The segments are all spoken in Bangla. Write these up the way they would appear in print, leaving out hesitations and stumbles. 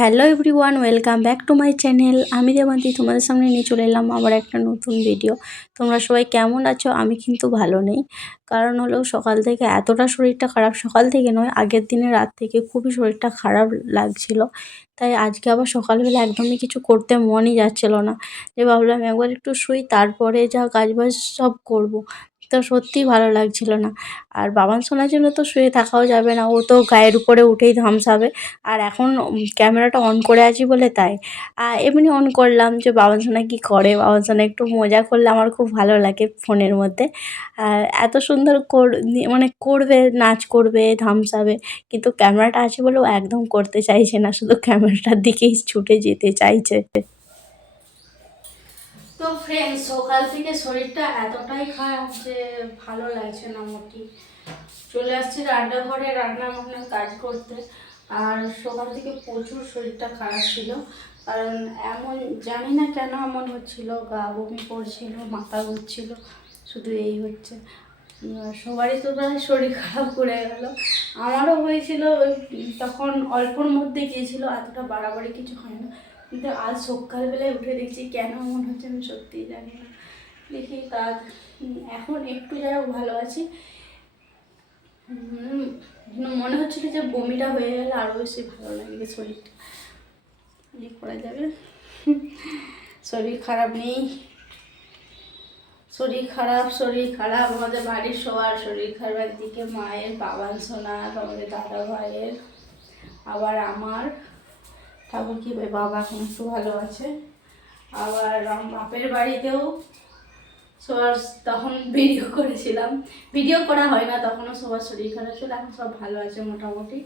Hello everyone, welcome back to my channel. আমি দেবান্তি তোমাদের সামনে নিয়ে চলে এলাম আবার একটা নতুন ভিডিও। তোমরা সবাই কেমন আছো? আমি কিন্তু ভালো নেই, কারণ হলো সকাল থেকে এতটা শরীরটা খারাপ, সকাল থেকে নয় আগের দিনের রাত থেকে খুবই শরীরটা খারাপ লাগছিল। তাই আজকে আবার সকালবেলা একদমই কিছু করতে মনই যাচ্ছিল না, যে ভাবলাম একবার একটু শুই, তারপরে যা কাজবাজ সব করব। তো সত্যিই ভালো লাগছিল না। আর বাবান শোনার জন্য তো শুয়ে থাকাও যাবে না, ও তো গায়ের উপরে উঠেই ধামসাবে। আর এখন ক্যামেরাটা অন করে আছি বলে তাই এমনি অন করলাম যে বাবান সোনা কী করে, বাবান সোনা একটু মজা করলে আমার খুব ভালো লাগে ফোনের মধ্যে। এত সুন্দর মানে করবে, নাচ করবে, ধামসাবে, কিন্তু ক্যামেরাটা আছে বলে ও একদম করতে চাইছে না, শুধু ক্যামেরাটার দিকেই ছুটে যেতে চাইছে। তো ফ্রেন্ড, সকাল থেকে শরীরটা এতটাই খারাপ যে ভালো লাগছে না মোটি। চলে আসছি রান্নাঘরে রান্না বান্নার কাজ করতে। আর সকাল থেকে প্রচুর শরীরটা খারাপ ছিল, কারণ এমন জানি না কেন এমন হচ্ছিল, গা বমি করছিল, মাথা ঘুরছিল, শুধু এই হচ্ছে। সবারই তো প্রায় শরীর খারাপ করে গেল, আমারও হয়েছিল। তখন অল্পর মধ্যে গিয়েছিল, এতটা বাড়াবাড়ি কিছু হয় না, কিন্তু আজ সকালবেলায় উঠে দেখছি কেন এমন হচ্ছে আমি সত্যিই জানি না। দেখি কাজ এখন একটু যাই হোক ভালো আছি। মনে হচ্ছিল যে বমিটা হয়ে গেলে আরও বেশি ভালো লাগবে শরীরটা। ইয়ে করা যাবে, শরীর খারাপ নেই, শরীর খারাপ আমাদের বাড়ির সবার শরীর খারাপ। একদিকে মায়ের, বাবান সোনার, আমাদের দাদা ভাইয়ের, আবার আমার। ঠাকুর কি বাবা এখন একটু ভালো আছে। আবার বাপের বাড়িতেও সবার, তখন ভিডিও করেছিলাম, ভিডিও করা হয় না, তখনও সবার শরীর খারাপ ছিল, এখন সব ভালো আছে মোটামুটি।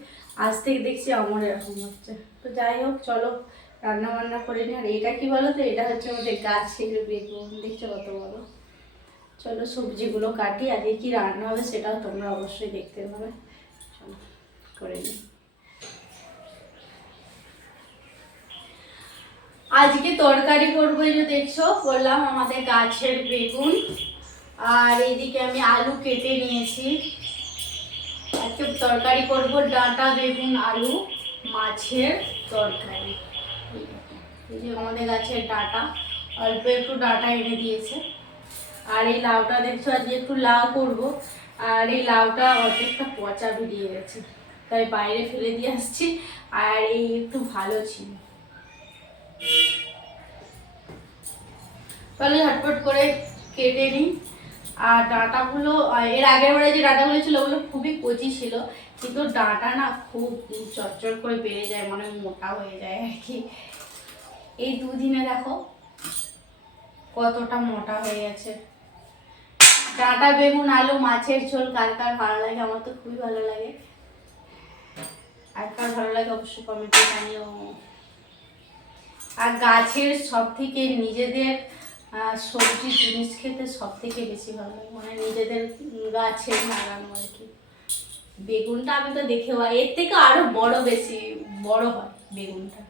আজ থেকে দেখছি আমার এরকম হচ্ছে। তো যাই হোক, চলো রান্না বান্না করে নিই। আর এটা কি বলো তো, এটা হচ্ছে আমাদের গাছের বেগুন, দেখছো কত বলো। চলো সবজিগুলো কাটি, আজকে কি রান্না হবে সেটাও তোমরা অবশ্যই দেখতে পাবে। চলো করে নিই। আজকে তরকারি করবো, এই যে দেখছো বললাম আমাদের গাছের বেগুন। আর এইদিকে আমি আলু কেটে নিয়েছি, আজকে তরকারি করবো ডাঁটা বেগুন আলু মাছের তরকারি। এই যে আমাদের গাছের ডাঁটা, অল্প একটু ডাঁটা এনে দিয়েছে। আর এই লাউটা দেখছো, আজকে একটু লাউ করবো। আর এই লাউটা অর্ধেকটা পচা বেরিয়ে গেছে, তাই বাইরে ফেলে দিয়ে আসছি। আর এই একটু ভালো ছিল, তাহলে ঝটপট করে কেটে নিই। আর ডাঁটাগুলো, এর আগের বারে যে ডাঁটাগুলো ছিল ওগুলো খুবই কচি ছিল, কিন্তু ডাঁটা না খুব চটচট করে বেড়ে যায়, মানে মোটা হয়ে যায় আর কি। এই দুদিনে দেখো কতটা মোটা হয়ে গেছে। ডাঁটা বেগুন আলু মাছের ঝোল কার কার ভালো লাগে? আমার তো খুবই ভালো লাগে। আর কার ভালো লাগে অবশ্যই কমেন্টে জানিও। আর গাছের সব থেকে নিজেদের সবজি জিনিস খেতে সব থেকে বেশি ভালো লাগে, মানে নিজেদের গাছের লাগানো আর কি। বেগুনটা আমি তো দেখে পাই, এর থেকে আরো বড়, বেশি বড় হয় বেগুনটা।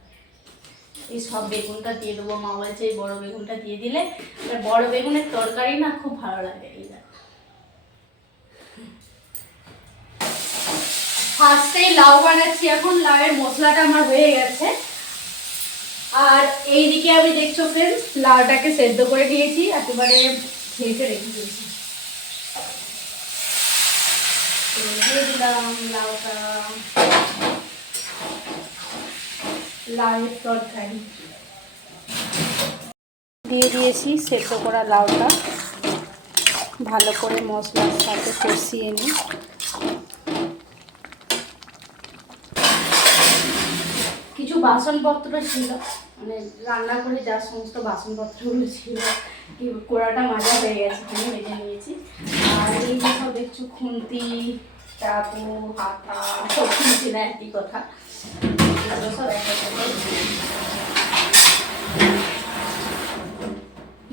এই সব বেগুনটা দিয়ে দেবো, মা বলছে এই বড় বেগুনটা দিয়ে দিলে, বড় বেগুনের তরকারি না খুব ভালো লাগে। এই ফার্স্টেই লাউ বানাচ্ছি, এখন লাউয়ের মশলাটা আমার হয়ে গেছে। আর এইদিকে আমি দেখছো ফ্রেন্ডস, লাউটাকে সেদ্ধ করে দিয়েছি, একেবারে ঢেকে রেখে দিয়েছি। দিয়ে দিলাম লাউটা, লাউয়ের তরকারি দিয়ে দিয়েছি। সেদ্ধ করা লাউটা ভালো করে মশলার সাথে কষিয়ে নিই। কিছু বাসনপত্র ছিল, মানে রান্না করে যা সমস্ত বাসনপত্রগুলো ছিল, কোড়াটা মাজা হয়ে গেছে, আমি মেজে নিয়েছি। আর এই যে সব দেখছো খুন্তি, চাকু, হাতা, সব খুঁজছি না, একই কথা, সব একটা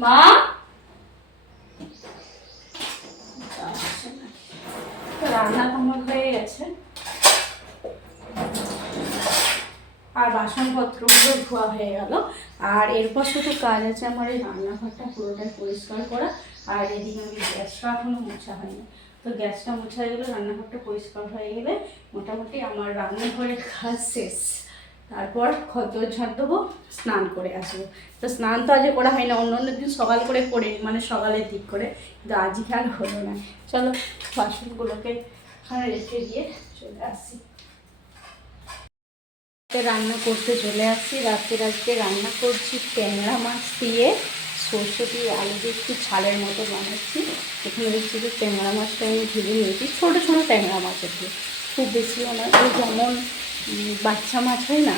মা রান্না আমার হয়ে গেছে। আর বাসনপত্রগুলো ধোয়া হয়ে গেল। আর এরপর শুধু কাজ আছে আমার এই রান্নাঘরটা পুরোটাই পরিষ্কার করা। আর এদিকে আমি গ্যাসটা এখনো মোছা হয়নি, তো গ্যাসটা মোছা হয়ে গেলে, রান্নাঘরটা পরিষ্কার হয়ে গেলে মোটামুটি আমার রান্নাঘরের কাজ শেষ। তারপর ঘর ঝাড় দেবো, স্নান করে আসবো। তো স্নান তো আজকে করা হয় না, অন্য অন্য দিন সকাল করে করে মানে সকালের দিক করে, কিন্তু আজকে আর হলো না। চলো বাসনগুলোকে এখানে রেখে দিয়ে চলে আসি। রান্না করতে চলে আসছি। রাত্রে আজকে রান্না করছি ট্যাংরা মাছ দিয়ে সর্ষে দিয়ে আলু দিয়ে একটু ঝালের মতো বানাচ্ছি। এখানে দেখছি যে ট্যাংরা মাছটা আমি ভেজে নিয়েছি, ছোটো ছোটো ট্যাংরা মাছ আর কি, খুব বেশিও না। ওই যেমন বাচ্চা মাছ হয় না,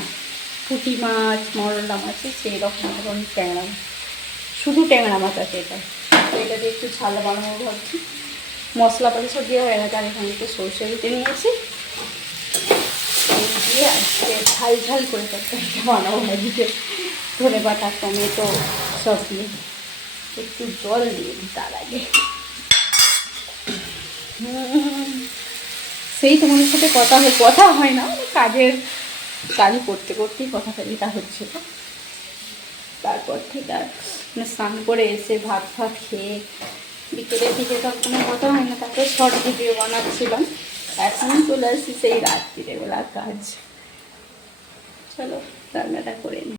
পুঁটি মাছ, মরলা মাছ, সেই রকম ধরনের ট্যাংরা মাছ, শুধু ট্যাংরা মাছ আছে এটা। এটা দিয়ে একটু ঝাল বানাবো ভাবছি। মশলাপাতি সব দিয়ে হয়ে গেছে, আর এখানে একটু সর্ষে দিতে নিয়েছি, দিয়ে আজকে ঝাল ঝাল করে তরকারিটা বানাবো। ভাজিতে ধনে পাতা, টমেটো সব দিয়ে একটু জল দিয়ে দিই তার আগে। সেই তোমাদের সাথে কথা হয় না, কাজ করতে করতেই কথাটা যেটা হচ্ছিল। তারপর থেকে আর স্নান করে এসে ভাত খেয়ে বিকেলের দিকে তো কোনো কথা হয় না, তারপরে শর্ট ভিডিও বানাচ্ছিলাম। এখন চলে আসছি সেই রাত্রিবেলা কাজ। চলো রান্নাটা করে নিই।